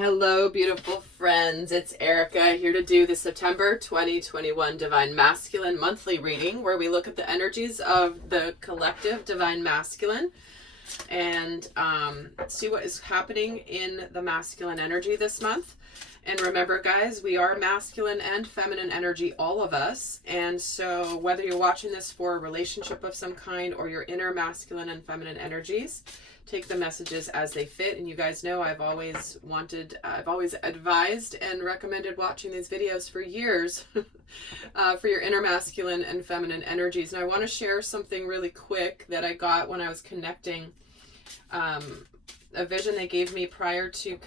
Hello, beautiful friends. It's Erica here to do the September 2021 Divine Masculine monthly reading, where we look at the energies of the collective Divine Masculine and see what is happening in the masculine energy this month. And remember, guys, we are masculine and feminine energy, all of us. And so whether you're watching this for a relationship of some kind or your inner masculine and feminine energies, take the messages as they fit. And you guys know I've always advised and recommended watching these videos for years for your inner masculine and feminine energies. And I want to share something really quick that I got when I was connecting a vision they gave me prior to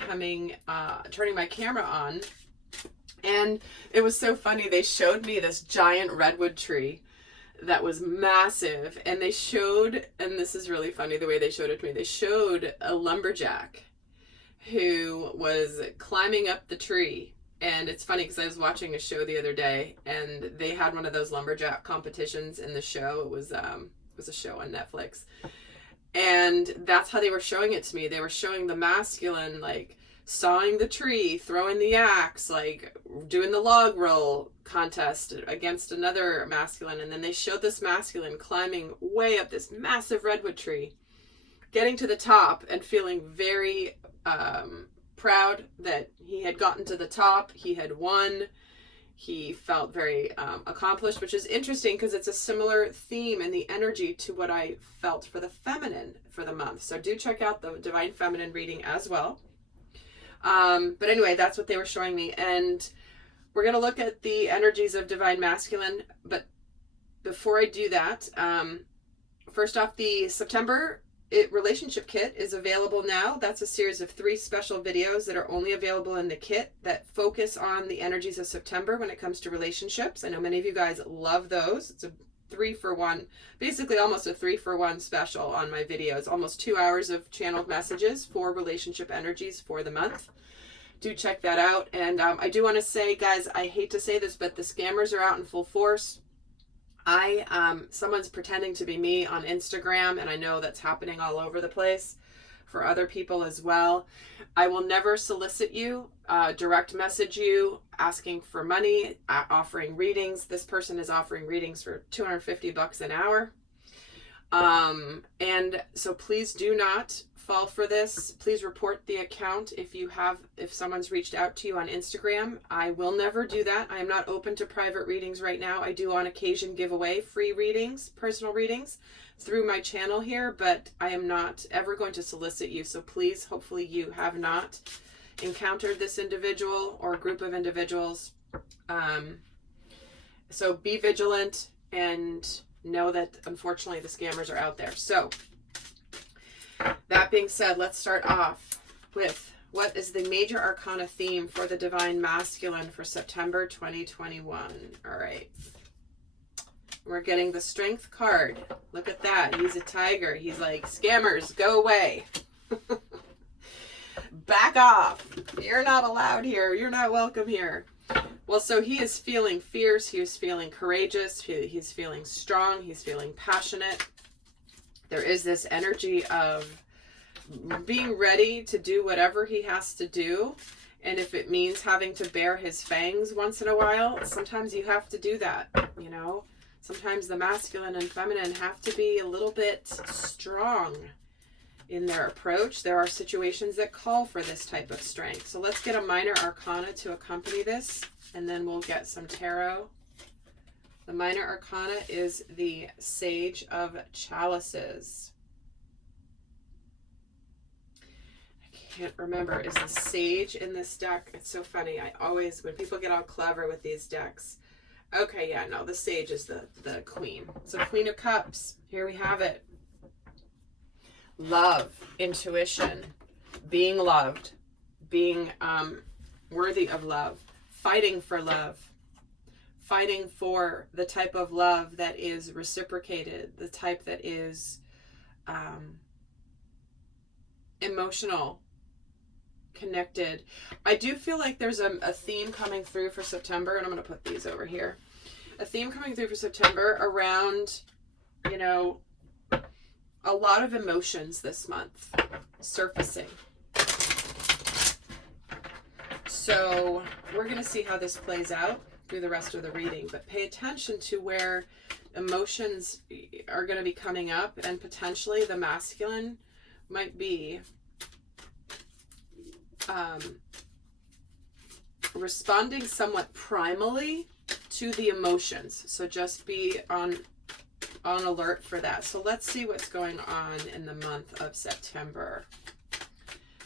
turning my camera on. And it was so funny. They showed me this giant redwood tree that was massive, and they showed, and this is really funny the way they showed it to me, they showed a lumberjack who was climbing up the tree. And it's funny because I was watching a show the other day, and they had one of those lumberjack competitions in the show. It was a show on Netflix, and that's how they were showing it to me. They were showing the masculine, like, sawing the tree, throwing the axe, like doing the log roll contest against another masculine. And then they showed this masculine climbing way up this massive redwood tree, getting to the top and feeling very proud that he had gotten to the top. He had won. He felt very accomplished, which is interesting because it's a similar theme and the energy to what I felt for the feminine for the month. So do check out the Divine Feminine reading as well. But anyway, that's what they were showing me. And we're going to look at the energies of Divine Masculine. But before I do that, first off, the September relationship kit is available now. That's a series of 3 special videos that are only available in the kit that focus on the energies of September when it comes to relationships. I know many of you guys love those. It's a 3-for-1, basically almost a 3-for-1 special on my videos. Almost 2 hours of channeled messages for relationship energies for the month. Do check that out. And I do want to say, guys, I hate to say this, but the scammers are out in full force. Someone's pretending to be me on Instagram, and I know that's happening all over the place for other people as well. I will never solicit you, direct message you, asking for money, offering readings. This person is offering readings for $250 an hour. And so please do not fall for this. Please report the account if someone's reached out to you on Instagram. I will never do that. I am not open to private readings right now. I do on occasion give away free readings, personal readings through my channel here, but I am not ever going to solicit you. So please, hopefully you have not encountered this individual or group of individuals. So be vigilant and know that unfortunately the scammers are out there. So that being said, let's start off with what is the major arcana theme for the Divine Masculine for September 2021. All right. We're getting the Strength card. Look at that. He's a tiger. He's like, scammers, go away. Back off. You're not allowed here. You're not welcome here. Well, so he is feeling fierce. He is feeling courageous. He's feeling strong. He's feeling passionate. There is this energy of being ready to do whatever he has to do. And if it means having to bare his fangs once in a while, sometimes you have to do that, you know. Sometimes the masculine and feminine have to be a little bit strong in their approach. There are situations that call for this type of strength. So let's get a minor arcana to accompany this, and then we'll get some tarot. The minor arcana is the Sage of Chalices. I can't remember, is the Sage in this deck? It's so funny. I always, when people get all clever with these decks. Okay, yeah, no, the Sage is the Queen. So Queen of Cups, here we have it. Love, intuition, being loved, being worthy of love, fighting for love. Fighting for the type of love that is reciprocated, the type that is emotional, connected. I do feel like there's a theme coming through for September, and I'm going to put these over here. A theme coming through for September around, you know, a lot of emotions this month surfacing. So we're going to see how this plays out through the rest of the reading, but pay attention to where emotions are going to be coming up, and potentially the masculine might be responding somewhat primally to the emotions. So just be on alert for that. So let's see what's going on in the month of September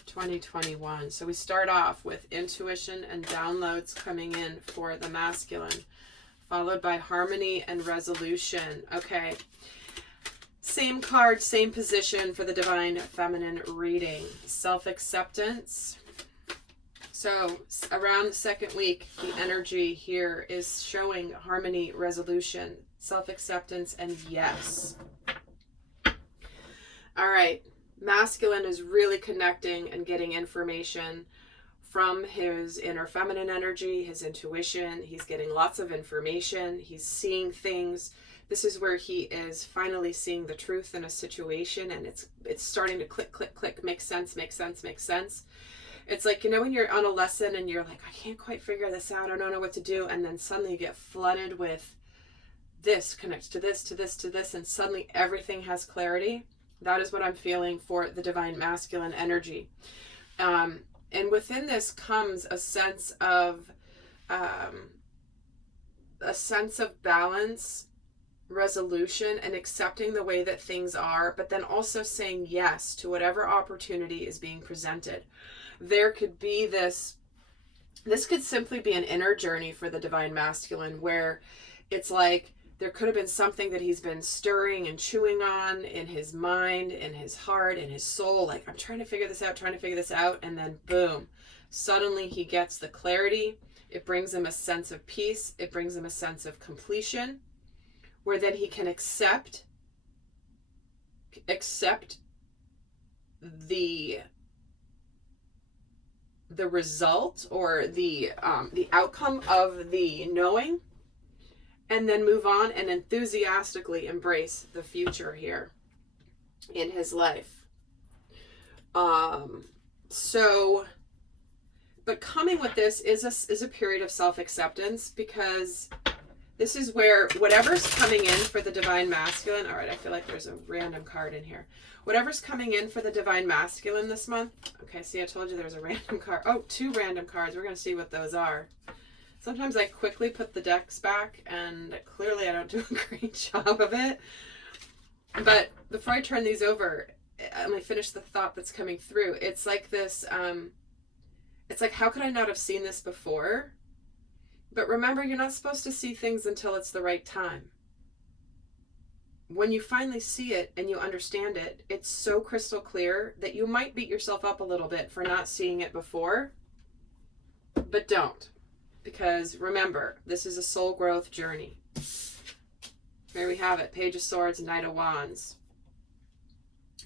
2021. So we start off with intuition and downloads coming in for the masculine, followed by harmony and resolution. Okay. Same card, same position for the divine feminine reading. Self-acceptance. So around the second week, the energy here is showing harmony, resolution, self-acceptance, and yes. All right. Masculine is really connecting and getting information from his inner feminine energy, his intuition. He's getting lots of information. He's seeing things. This is where he is finally seeing the truth in a situation, and it's starting to click, click, click, make sense, make sense, make sense. It's like, you know, when you're on a lesson and you're like, I can't quite figure this out. I don't know what to do. And then suddenly you get flooded with this connects to this, to this, to this, and suddenly everything has clarity. That is what I'm feeling for the divine masculine energy. And within this comes a sense of balance, resolution, and accepting the way that things are, but then also saying yes to whatever opportunity is being presented. There could be this could simply be an inner journey for the divine masculine, where it's like there could have been something that he's been stirring and chewing on in his mind, in his heart, in his soul. Like, I'm trying to figure this out. And then boom, suddenly he gets the clarity. It brings him a sense of peace. It brings him a sense of completion, where then he can accept the result or the outcome of the knowing, and then move on and enthusiastically embrace the future here in his life. But coming with this is a period of self-acceptance, because this is where whatever's coming in for the divine masculine. All right, I feel like there's a random card in here. Whatever's coming in for the divine masculine this month. Okay, see, I told you there's a random card. Oh, 2 random cards. We're going to see what those are. Sometimes I quickly put the decks back, and clearly I don't do a great job of it. But before I turn these over, let me finish the thought that's coming through. It's like this, it's like, how could I not have seen this before? But remember, you're not supposed to see things until it's the right time. When you finally see it and you understand it, it's so crystal clear that you might beat yourself up a little bit for not seeing it before, but don't. Because remember, this is a soul growth journey. Here we have it. Page of Swords, Knight of Wands.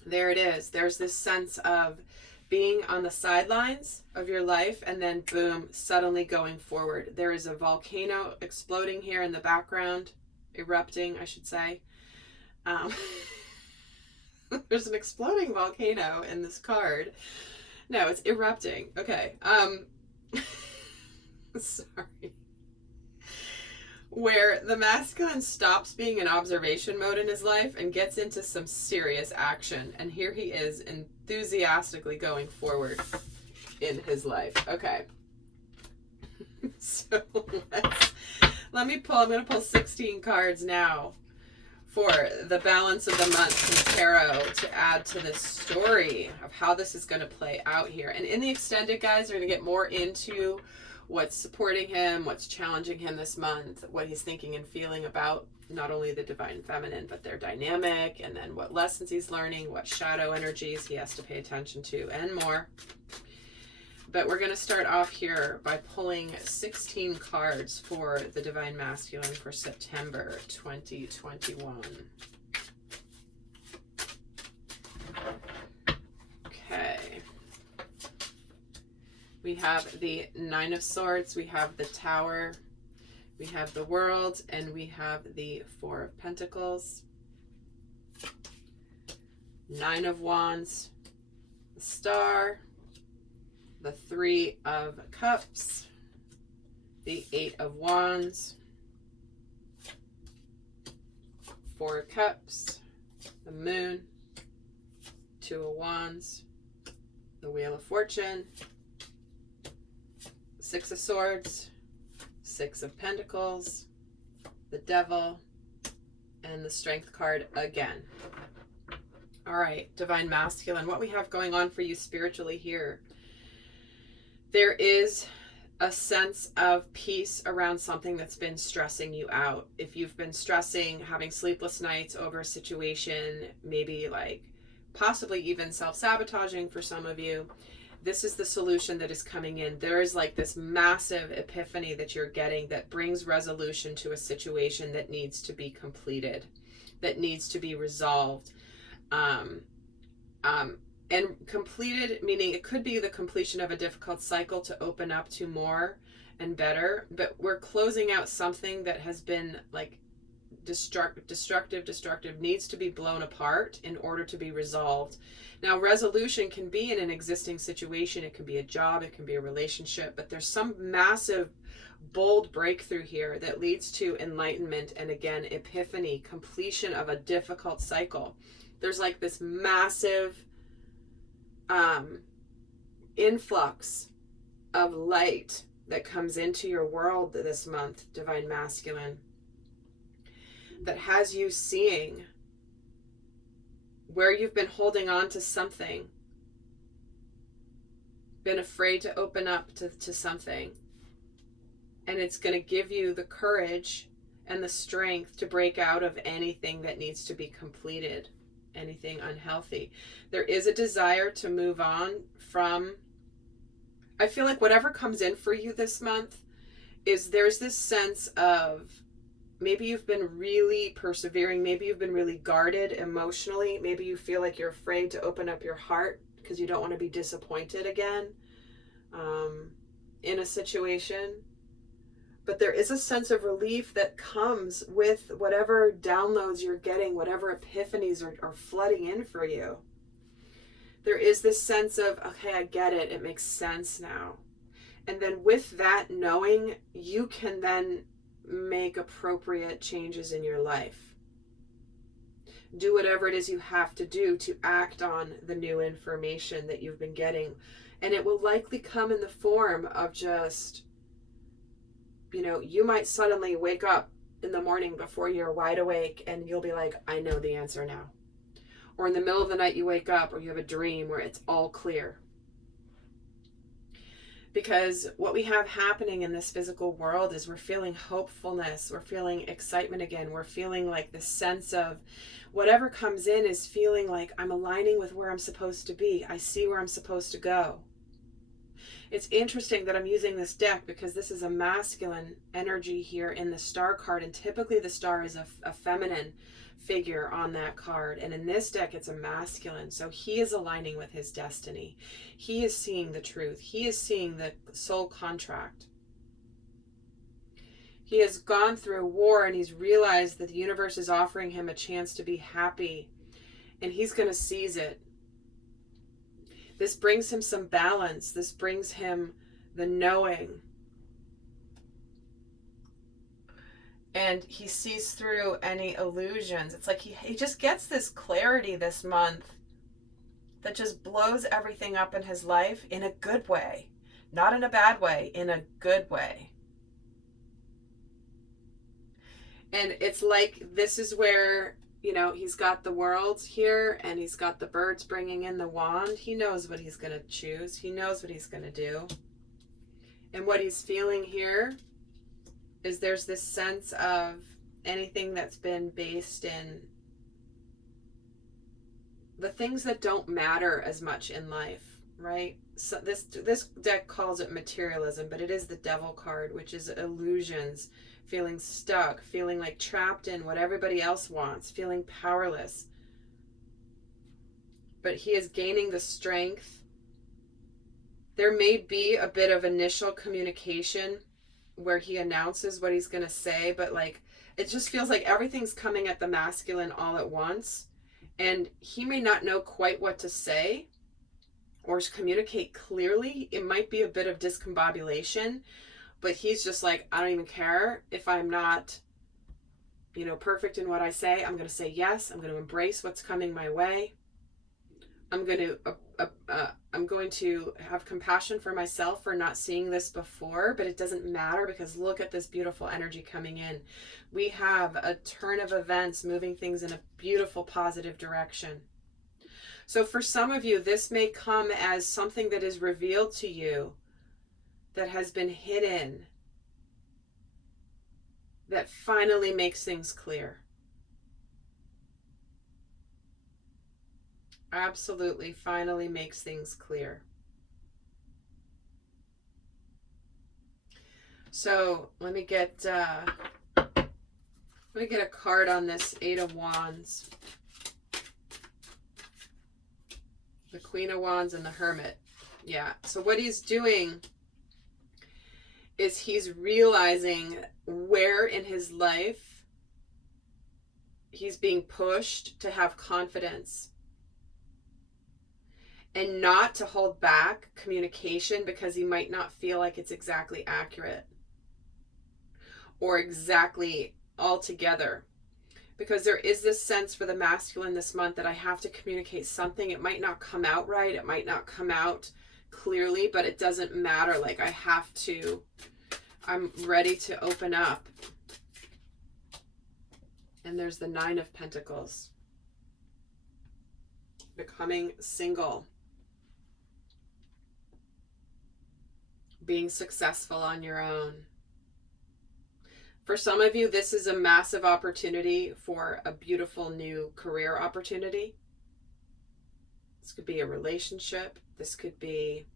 There it is. There's this sense of being on the sidelines of your life, and then boom, suddenly going forward. There is a volcano exploding here in the background. Erupting, I should say. There's an exploding volcano in this card. No, it's erupting. Okay. Sorry. Where the masculine stops being in observation mode in his life and gets into some serious action. And here he is enthusiastically going forward in his life. Okay. So let me pull, I'm going to pull 16 cards now for the balance of the month from tarot to add to this story of how this is going to play out here. And in the extended, guys, we're going to get more into what's supporting him, what's challenging him this month, what he's thinking and feeling about not only the divine feminine, but their dynamic, and then what lessons he's learning, what shadow energies he has to pay attention to, and more. But we're going to start off here by pulling 16 cards for the divine masculine for September 2021. Okay. We have the Nine of Swords, we have the Tower, we have the World, and we have the Four of Pentacles. Nine of Wands, the Star, the Three of Cups, the Eight of Wands, Four of Cups, the Moon, Two of Wands, the Wheel of Fortune, Six of Swords, Six of Pentacles, the Devil, and the Strength card again. All right, Divine Masculine, what we have going on for you spiritually here. There is a sense of peace around something that's been stressing you out. If you've been stressing, having sleepless nights over a situation, maybe like possibly even self-sabotaging for some of you, this is the solution that is coming in. There is like this massive epiphany that you're getting that brings resolution to a situation that needs to be completed, that needs to be resolved. And completed, meaning it could be the completion of a difficult cycle to open up to more and better, but we're closing out something that has been like destructive, needs to be blown apart in order to be resolved. Now, resolution can be in an existing situation. It can be a job, it can be a relationship, but there's some massive, bold breakthrough here that leads to enlightenment and, again, epiphany, completion of a difficult cycle. There's like this massive influx of light that comes into your world this month, Divine Masculine, that has you seeing where you've been holding on to something, been afraid to open up to something, and it's going to give you the courage and the strength to break out of anything that needs to be completed, anything unhealthy. There is a desire to move on from, I feel like whatever comes in for you this month is there's this sense of maybe you've been really persevering, maybe you've been really guarded emotionally, maybe you feel like you're afraid to open up your heart because you don't want to be disappointed again in a situation. But there is a sense of relief that comes with whatever downloads you're getting, whatever epiphanies are flooding in for you. There is this sense of, okay, I get it. It makes sense now. And then with that knowing, you can then make appropriate changes in your life. Do whatever it is you have to do to act on the new information that you've been getting. And it will likely come in the form of just, you might suddenly wake up in the morning before you're wide awake and you'll be like, I know the answer now. Or in the middle of the night you wake up or you have a dream where it's all clear. Because what we have happening in this physical world is we're feeling hopefulness, we're feeling excitement again, we're feeling like this sense of whatever comes in is feeling like I'm aligning with where I'm supposed to be. I see where I'm supposed to go. It's interesting that I'm using this deck because this is a masculine energy here in the star card, and typically the star is a feminine figure on that card, and in this deck it's a masculine. So he is aligning with his destiny. He is seeing the truth. He is seeing the soul contract. He has gone through a war and he's realized that the universe is offering him a chance to be happy, and he's going to seize it. This brings him some balance. This brings him the knowing. And he sees through any illusions. It's like he just gets this clarity this month that just blows everything up in his life in a good way. Not in a bad way, in a good way. And it's like this is where, he's got the world here and he's got the birds bringing in the wand. He knows what he's going to choose. He knows what he's going to do. And what he's feeling here is there's this sense of anything that's been based in the things that don't matter as much in life, right? So this deck calls it materialism, but it is the Devil card, which is illusions, feeling stuck, feeling like trapped in what everybody else wants, feeling powerless. But he is gaining the strength. There may be a bit of initial communication where he announces what he's going to say, but it just feels like everything's coming at the masculine all at once, and he may not know quite what to say, or communicate clearly. It might be a bit of discombobulation, but he's just like, I don't even care if I'm not, you know, perfect in what I say. I'm going to say yes. I'm going to embrace what's coming my way. I'm going to have compassion for myself for not seeing this before, but it doesn't matter because look at this beautiful energy coming in. We have a turn of events moving things in a beautiful, positive direction. So for some of you, this may come as something that is revealed to you that has been hidden, that finally makes things clear. Absolutely, finally makes things clear. So let me get a card on this Eight of Wands, the Queen of Wands, and the Hermit. Yeah. So what he's doing is he's realizing where in his life he's being pushed to have confidence and not to hold back communication because he might not feel like it's exactly accurate or exactly all together. Because there is this sense for the masculine this month that I have to communicate something. It might not come out right. It might not come out clearly, but it doesn't matter. Like I have to, I'm ready to open up. And there's the Nine of Pentacles. Becoming single. Being successful on your own. For some of you, this is a massive opportunity for a beautiful new career opportunity. This could be a relationship. This could be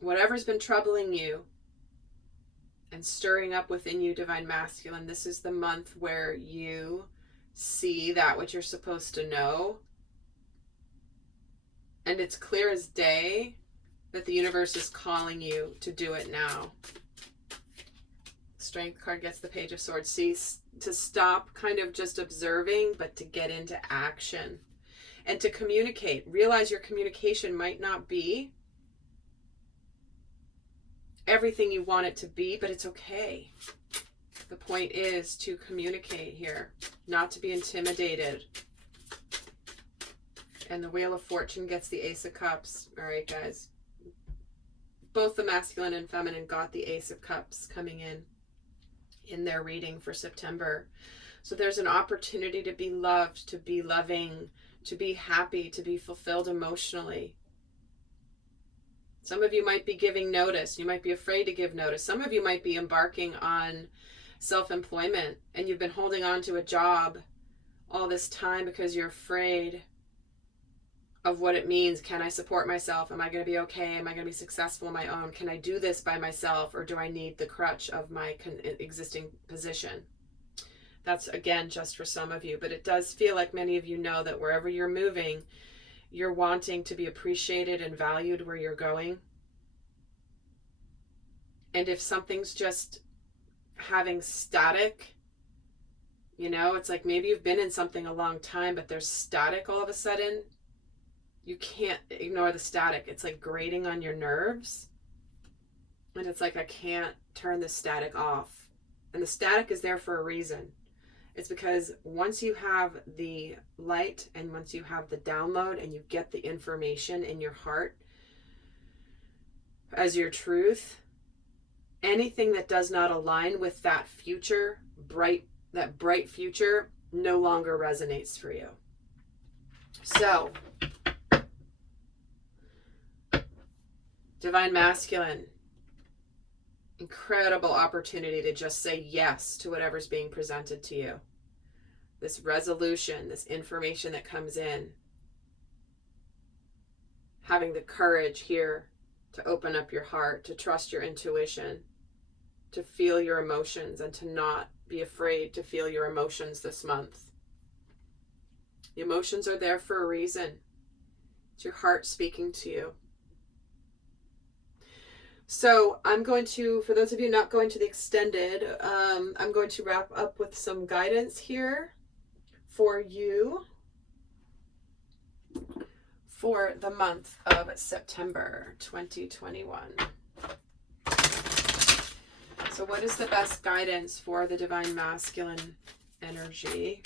whatever's been troubling you and stirring up within you, Divine Masculine. This is the month where you see that which you're supposed to know. And it's clear as day that the universe is calling you to do it now. Strength card gets the Page of Swords. See, to stop kind of just observing, but to get into action and to communicate. Realize your communication might not be everything you want it to be, but it's okay. The point is to communicate here, not to be intimidated. And the Wheel of Fortune gets the Ace of Cups. All right, guys. Both the masculine and feminine got the Ace of Cups coming in their reading for September. So there's an opportunity to be loved, to be loving, to be happy, to be fulfilled emotionally. Some of you might be giving notice. You might be afraid to give notice. Some of you might be embarking on self-employment and you've been holding on to a job all this time because you're afraid of what it means. Can I support myself? Am I going to be okay? Am I going to be successful on my own? Can I do this by myself, or do I need the crutch of my existing position? That's, again, just for some of you. But it does feel like many of you know that wherever you're moving, you're wanting to be appreciated and valued where you're going. And if something's just having static, you know, it's like maybe you've been in something a long time, but there's static all of a sudden. You can't ignore the static. It's like grating on your nerves. And it's like, I can't turn the static off. And the static is there for a reason. It's because once you have the light and once you have the download and you get the information in your heart as your truth, anything that does not align with that future, that bright future, no longer resonates for you. So, Divine Masculine, incredible opportunity to just say yes to whatever's being presented to you. This resolution, this information that comes in. Having the courage here to open up your heart, to trust your intuition, to feel your emotions, and to not be afraid to feel your emotions this month. The emotions are there for a reason. It's your heart speaking to you. So I'm going to, for those of you not going to the extended, I'm going to wrap up with some guidance here for you for the month of September 2021. So what is the best guidance for the Divine Masculine energy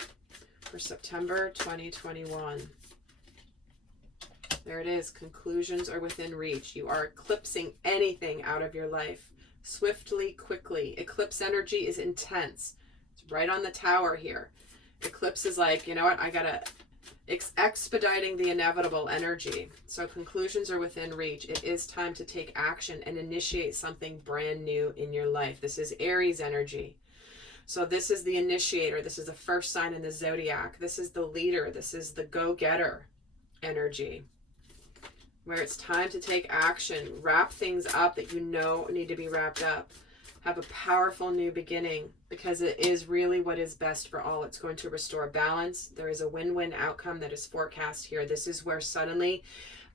for September 2021? There it is. Conclusions are within reach. You are eclipsing anything out of your life swiftly, quickly. Eclipse energy is intense. It's right on the tower here. Eclipse is like, you know what, I gotta expediting the inevitable energy. So conclusions are within reach. It is time to take action and initiate something brand new in your life. This is Aries energy. So this is the initiator. This is the first sign in the zodiac. This is the leader. This is the go-getter energy, where it's time to take action, wrap things up that you know need to be wrapped up, have a powerful new beginning, because it is really what is best for all. It's going to restore balance. There is a win-win outcome that is forecast here. This is where suddenly,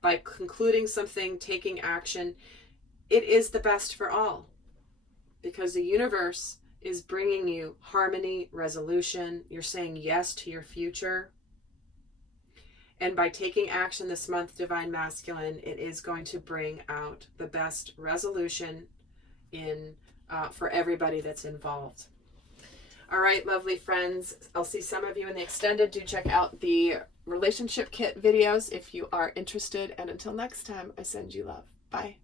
by concluding something, taking action, it is the best for all, because the universe is bringing you harmony, resolution. You're saying yes to your future. And by taking action this month, Divine Masculine, it is going to bring out the best resolution in for everybody that's involved. All right, lovely friends. I'll see some of you in the extended. Do check out the relationship kit videos if you are interested. And until next time, I send you love. Bye.